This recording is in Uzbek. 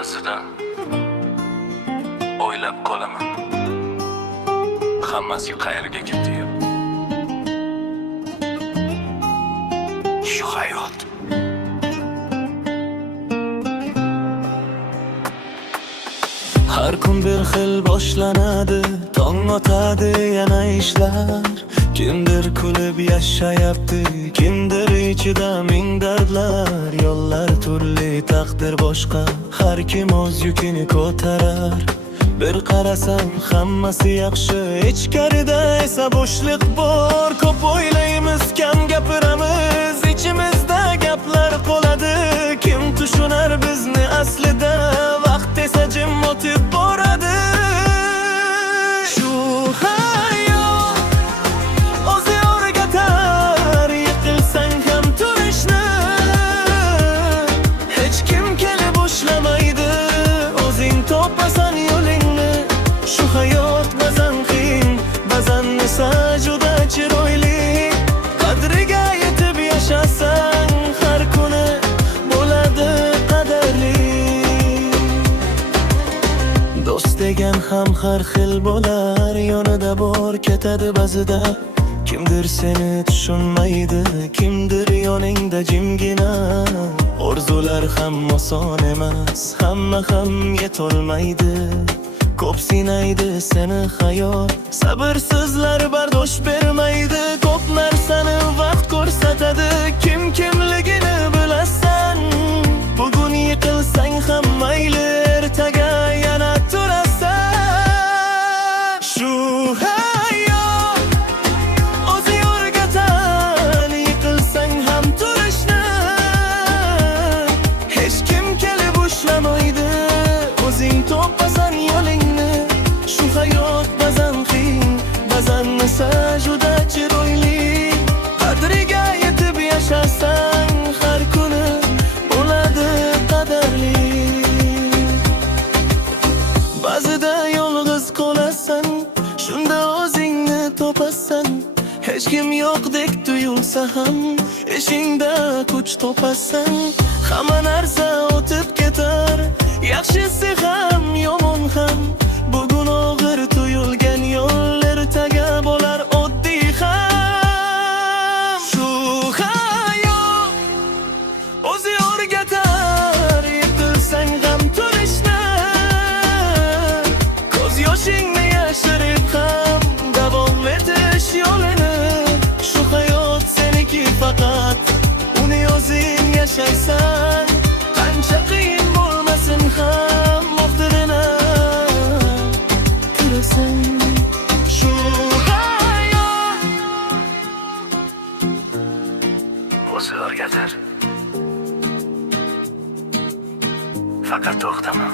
Ba'zida o'ylab qolaman, hammasi qayerga ketdi deb. Shu hayot. Har kun bir xil boshlanadi, tong otadi yana ishlar. Kimdir kulib yashayapti, kimdir ichida ming dardlar. Yo'llar turli, taqdir boshqa, har kim o'z yukini ko'tarar. Bir qarasam hammasi yaxshi, ichkarida esa bo'shliq bor. Ko'p o'ylaymiz, kam gapiramiz, ichimizda gaplar qoladi. Kim tushunar bizni aslida, vaqt esa jim o'tib boradi. Shu hayot o'zi o'rgatar, yiqilsang ham turishni. Hech kim kelib ushlamaydi, o'zing topasan yo'lingni. Shu hayot ba'zan qiyin, ba'zan esa juda chiroyli. Qadriga yetib yashasang, har kuni bo'ladi qadrli. Do'st degan ham har xil bo'lar, yonida bor ketadi ba'zida. Kimdir seni tushunmaydi, kimdir yoningda jimgina. Orzular ham oson emas, hamma ham yetolmaydi. Ko'p sinaydi seni hayot, sabrsizlar bardosh bermaydi. Ko'p narsani vaqt ko'rsatadi, kim kimligini bilasan. Bugun yiqilsang ham mayli, ertaga yana turasan. Shu hayot o'zi o'rgatar, yiqilsang ham turishni. Hech kim kelib ushlamaydi, o'zing topasan yo'lingni. Shu hayot ba'zan qiyin, ba'zan esa juda chiroyli. Qadriga yetib yashasang, har kuni bo'ladi qadrli. Ba'zida yolg'iz qolasan, shunda o'zingni topasan. Hech kim yo'qdek tuyulsa ham, ishingda kuch topasan. Hamma narsa o'tib ketar, yaxshisi ham yomon ham. Bugun og'ir tuyulgan yo'l, ertaga bo'lar oddiy ham. Shu hayot o'zi o'rgatar, yiqilsang ham turishni. Ko'z yoshingni yashirib ham davom etish yo'lini. Shu hayot seniki faqat, uni o'zing yashaysan. Qancha qiyin bo'lmasin ham, oxirini ko'rasan. Shu hayot O'zi o'rgatar. Faqat to'xtama.